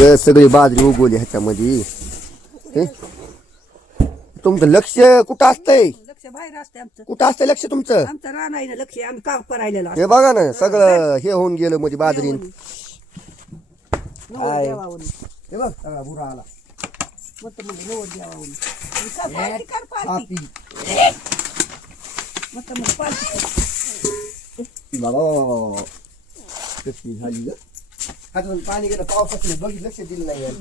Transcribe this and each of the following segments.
सगळी बाजरी उगवली ह्याच्यामध्ये. हे? तुमचं लक्ष कुठं असतंय? लक्ष बाहेर असते आमचं. कुठं असतंय लक्ष तुमचं? आमचं रान आहे ना लक्ष आम्ही काम करायला हे बघा ना सगळं हे होऊन गेलं हे बघ सगळा बुरा आला. म्हणजे पालती. मत म्हणजे कर. बाबा झाली हातातून पाणी गेलं पावसाचं बघितलं लक्ष दिलं नाही यार.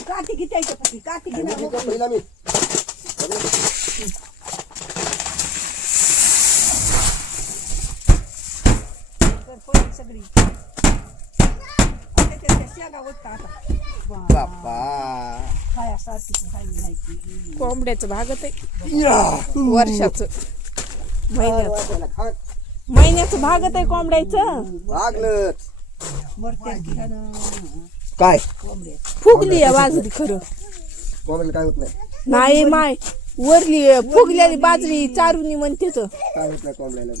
काठी काठी पहिला मी सगळी आता त्या शेंगा ओतता आता वा, बाप्पा नाही. कोंबड्याचं भागत आहे या. वर्षाचं खात. महिन्याचं भागत आहे कोंबड्याचं घ्यानं काय? फुगली आहे बाजरी खरं. कोणाला काय होत नाही. नाही माय. वरली फुगलेली बाजरी चारुनी म्हणते तर. काय होत नाही कोंबड्याला.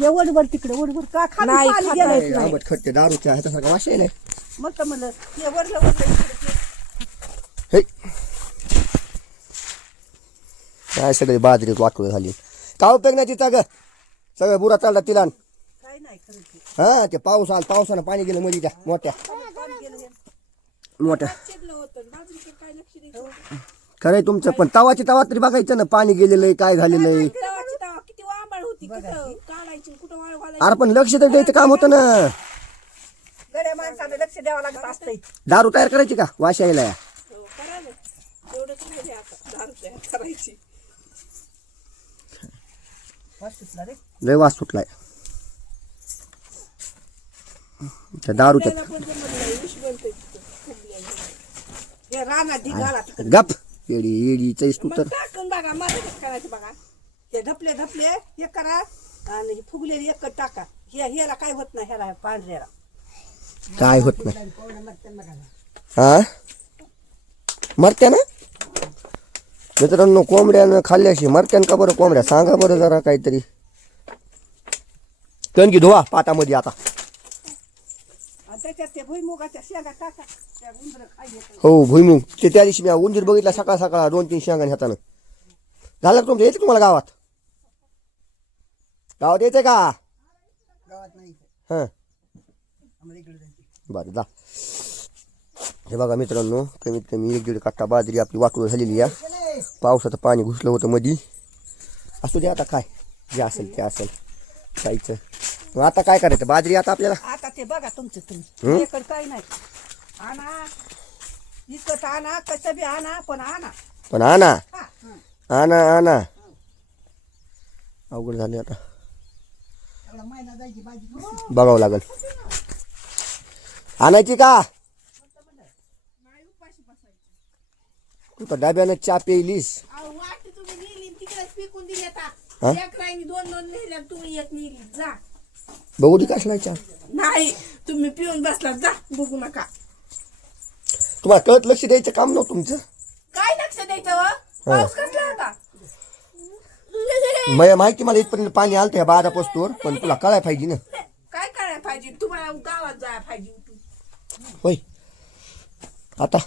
ये वडवर तिकडे वडवर का खाली नाही, पाणी खाता गेलंय. येत काय आंबट खट्टे दारूच्या ह्याच्यासारखा वाश आहे मग तर म्हणलं ये वडलं वडलं इकडे ते. हे. काय सगळी बाजरी वाटोळ झाली. का उपयोग नाही तिचा ग? सगळं बुरा चालला तिला. हा ते पाऊस आला पावसानं पाणी गेलं मध्ये त्या मोठ्या. मोठ्या. खरंय तुमचं पण तवाची तवा तरी बघायचं ना पाणी गेलेलं आहे काय झालेलं आहे. अरे पण लक्ष तर द्यायचं काम होतं ना. गड्या माणसाला लक्ष द्यावं लागत असतंय. दारू तयार करायची का? वाश यायला हो, लय वास सुटलाय त्या दारूच्या पण जमत नाही, विष बनतंय तिथं. फुगलेलं. हे रानात ढिगाला तिकडे गप. येडी येडी चैस तू तर. बघा कसं करायचं बघा. ते धपले धपले हे करा आणि हे फुगलेले एक टाका. हे ह्याला काय होत नाही ह्याला पांढऱ्याला. काय होत नाही. हा? मरत्या ना? मित्रांनो कोंबड्यानं खाल्ल्याशी मरत्यान का बरं? कोंबड्या सांगा बरं जरा काहीतरी. कणकी धुवा पाटामध्ये आता. त्याच्यात ते भुईमुगाच्या शेंगा टाका त्या उंदरं खाई येतं. हो भुईमुग. ते त्या दिवशी मी उंदीर बघितला सकाळ सकाळ दोन तीन शेंगाने हातानं. झालं का तुमचं? यायचं तुम्हाला गावात? गावात यायचंय का? गावात नाही हां. आम्हाला इकडे जायचं. बरं जा. हे बघा मित्रांनो कमीत कमी एक दीड कट्टा बाजरी आपली वाटूळ झालेली आहे. पावसाचं पाणी घुसलं होतं मधी. असू दे आता काय जे असेल ते असेल. खायचं. मग आता काय करायचं? बाजरी आता आपल्याला? आता ते बघा तुमचं तुम्ही इकडे काही नाही. आणा. इकत आणा कसं बी आणा पण आणा. पण आणा. हा, हं. आणा आणा. अवघड झाले आता. एवढा महिना जायची भाजी बघावं लागल. आणायची का? तू तर डब्यानं चा प्यायलीस? अहो, वाटी तुम्ही नेली तिकडेच फेकून दिली आता. हा? एक राहिनी दोन दोन नेल्या तुम्ही एक नेली. जा. बघू दे कसला नाही तुम्ही पिऊन बसला जा बघू नका. तुम्हाला कळत लक्ष द्यायचं काम नव्हतं तुमचं? काय लक्ष द्यायचं व? पाऊस कसला होता? मला माहिती मला इथपर्यंत पाणी आलं त्या बारा पोस्टवर पण तुला कळाय पाहिजे ना. काय करायला पाहिजे? तुम्हाला गावात जायला पाहिजे होय. आता